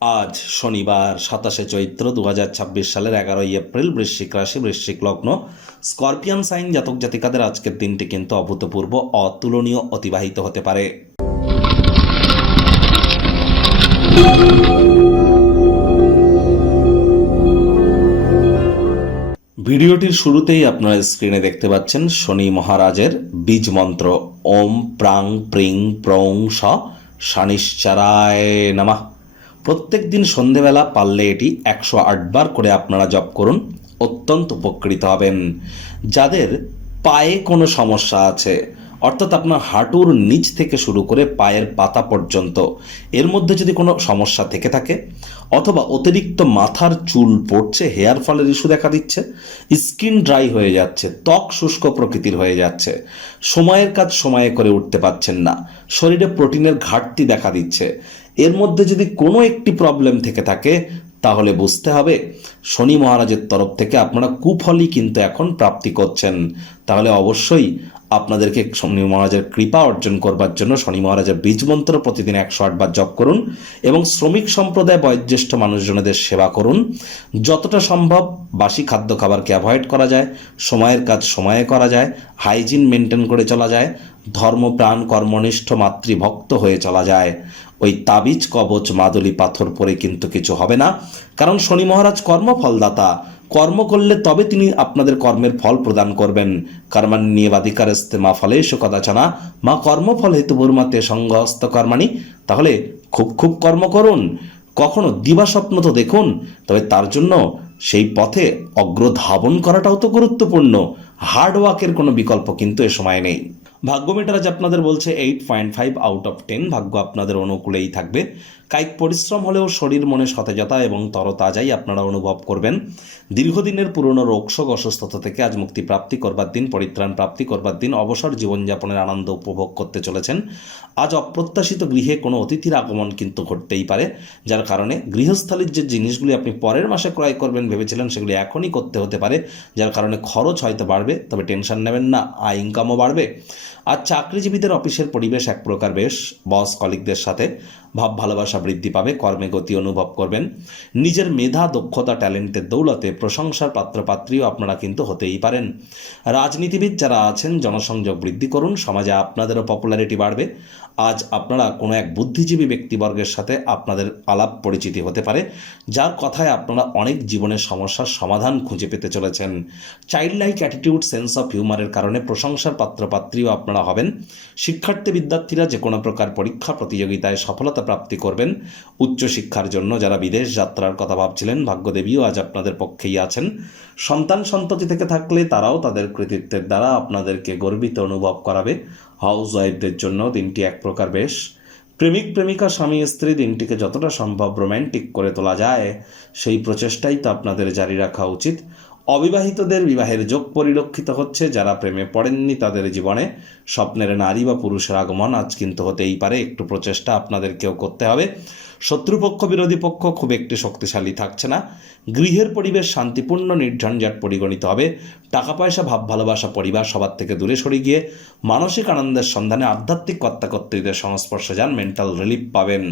আজ শনিবার ২৭শে চৈত্র ২০২৬ সালের ১১ই এপ্রিল, বৃশ্চিক রাশি, বৃশ্চিক লগ্ন, স্করপিয়ান সাইন জাতক জাতিকাদের আজকের দিনটি কিন্তু অভূতপূর্ব, অতুলনীয় অতিবাহিত হতে পারে। ভিডিওটির শুরুতেই আপনারা স্ক্রিনে দেখতে পাচ্ছেন শনি মহারাজের বীজ মন্ত্র ওম প্রাং প্রিং প্রং স শানিশ্চারায় নমঃ। প্রত্যেক দিন সন্ধেবেলা পারলে এটি ১০৮ বার করে আপনারা জপ করুন, অত্যন্ত উপকৃত হবেন। যাদের পায়ে কোনো সমস্যা আছে, অর্থাৎ আপনার হাঁটুর নিচ থেকে শুরু করে পায়ের পাতা পর্যন্ত এর মধ্যে যদি কোনো সমস্যা থেকে থাকে, অথবা অতিরিক্ত মাথার চুল পড়ছে, হেয়ার ফলের ইস্যু দেখা দিচ্ছে, স্কিন ড্রাই হয়ে যাচ্ছে, ত্বক শুষ্ক প্রকৃতির হয়ে যাচ্ছে, সময়ের কাজ সময়ে করে উঠতে পারছেন না, শরীরে প্রোটিনের ঘাটতি দেখা দিচ্ছে, এর মধ্যে যদি কোনো একটি প্রবলেম থেকে থাকে, তাহলে বুঝতে হবে শনি মহারাজের তরফ থেকে আপনারা কুফলই কিন্তু এখন প্রাপ্তি করছেন। তাহলে অবশ্যই আপনাদেরকে শনি মহারাজের কৃপা অর্জন করবার জন্য শনি মহারাজের বীজ মন্ত্র প্রতিদিন ১০৮ বার জপ করুন এবং শ্রমিক সম্প্রদায়, বয়োজ্যেষ্ঠ মানুষজনদের সেবা করুন। যতটা সম্ভব বাসি খাদ্য খাবারকে অ্যাভয়েড করা যায়, সময়ের কাজ সময়ে করা যায়, হাইজিন মেনটেন করে চলা যায়, ধর্মপ্রাণ কর্মনিষ্ঠ মাতৃভক্ত হয়ে চলা যায়। ওই তাবিজ কবচ মাদুলি পাথর পরে কিন্তু কিছু হবে না, কারণ শনি মহারাজ কর্মফলদাতা। কর্ম করলে তবে তিনি আপনাদের কর্মের ফল প্রদান করবেন। কর্মাণ্যেবাধিকারস্তে মা ফলেষু কদাচন মা কর্মফল হেতু ভূর্মাতে সঙ্গহস্ত কর্মাণি। তাহলে খুব খুব কর্ম করুন, কখনো দিবাস্বপ্ন তো দেখুন, তবে তার জন্য সেই পথে অগ্রধাবন করাটাও তো গুরুত্বপূর্ণ। হার্ডওয়ার্কের কোনো বিকল্প কিন্তু এ সময় নেই। ভাগ্য মিটার আজ আপনাদের বলছে 8.5/10। ভাগ্য আপনাদের অনুকূলেই থাকবে। কায়িক পরিশ্রম হলেও শরীর মনে সতেজতা এবং তরতাজাই আপনারা অনুভব করবেন। দীর্ঘদিনের পুরনো রোগশোক অসুস্থতা থেকে আজ মুক্তি প্রাপ্তি করবার দিন, পরিত্রাণ প্রাপ্তি করবার দিন, অবসর জীবনযাপনের আনন্দ উপভোগ করতে চলেছেন। আজ অপ্রত্যাশিত গৃহে কোনো অতিথির আগমন কিন্তু ঘটতেই পারে, যার কারণে গৃহস্থালির যে জিনিসগুলি আপনি পরের মাসে ক্রয় করবেন ভেবেছিলেন, সেগুলি এখনই করতে হতে পারে, যার কারণে খরচ হয়তো বাড়বে, তবে টেনশন নেবেন না, আয় ইনকামও বাড়বে। আর চাকরিজীবীদের অফিসের পরিবেশ এক প্রকার বেশ, বস কলিগদের সাথে ভাব ভালোবাসা বৃদ্ধি পাবে, কর্মে গতি অনুভব করবেন। নিজের মেধা, দক্ষতা, ট্যালেন্টের দৌলতে প্রশংসার পাত্রপাত্রীও আপনারা কিন্তু হতেই পারেন। রাজনীতিবিদ যারা আছেন, জনসংযোগ বৃদ্ধি করুন, সমাজে আপনাদেরও পপুলারিটি বাড়বে। আজ আপনারা কোনো এক বুদ্ধিজীবী ব্যক্তিবর্গের সাথে আপনাদের আলাপ পরিচিতি হতে পারে, যার কথায় আপনারা অনেক জীবনের সমস্যার সমাধান খুঁজে পেতে চলেছেন। Child like attitude, sense of হিউমারের কারণে প্রশংসার পাত্রপাত্রীও আপনারা হবেন। শিক্ষার্থী বিদ্যার্থীরা যে কোনো প্রকার পরীক্ষা প্রতিযোগিতায় সফলতা প্রাপ্তি করবেন। উচ্চশিক্ষার জন্য যারা বিদেশ যাত্রার কথা ভাবছিলেন, ভাগ্যদেবীও আজ আপনাদের পক্ষেই আছেন। সন্তান সন্ততি থেকে থাকলে তারাও তাদের কৃতিত্বের দ্বারা আপনাদেরকে গর্বিত অনুভব করাবে। হাউস ওয়াইফদের জন্য দিনটি এক প্রকার বেশ। প্রেমিক প্রেমিকা, স্বামী স্ত্রী দিনটিকে যতটা সম্ভব রোম্যান্টিক করে তোলা যায়, সেই প্রচেষ্টাই তো আপনাদের জারি রাখা উচিত। অবিবাহিতদের বিবাহের যোগ পরিলক্ষিত হচ্ছে। যারা প্রেমে পড়েননি তাদের জীবনে স্বপ্নের নারী বা পুরুষের আগমন আজ কিন্তু হতেই পারে। একটু প্রচেষ্টা আপনাদেরকেও করতে হবে। শত্রুপক্ষ, বিরোধী পক্ষ খুব একটি শক্তিশালী থাকছে না। গৃহের পরিবেশ শান্তিপূর্ণ, নির্ঝঞ্ঝাট পরিগণিত হবে। টাকা পয়সা, ভাব ভালোবাসা, পরিবার সবার থেকে দূরে সরে গিয়ে মানসিক আনন্দের সন্ধানে আধ্যাত্মিক কর্তাকর্ত্রীদের সংস্পর্শে যান, মেন্টাল রিলিফ পাবেন।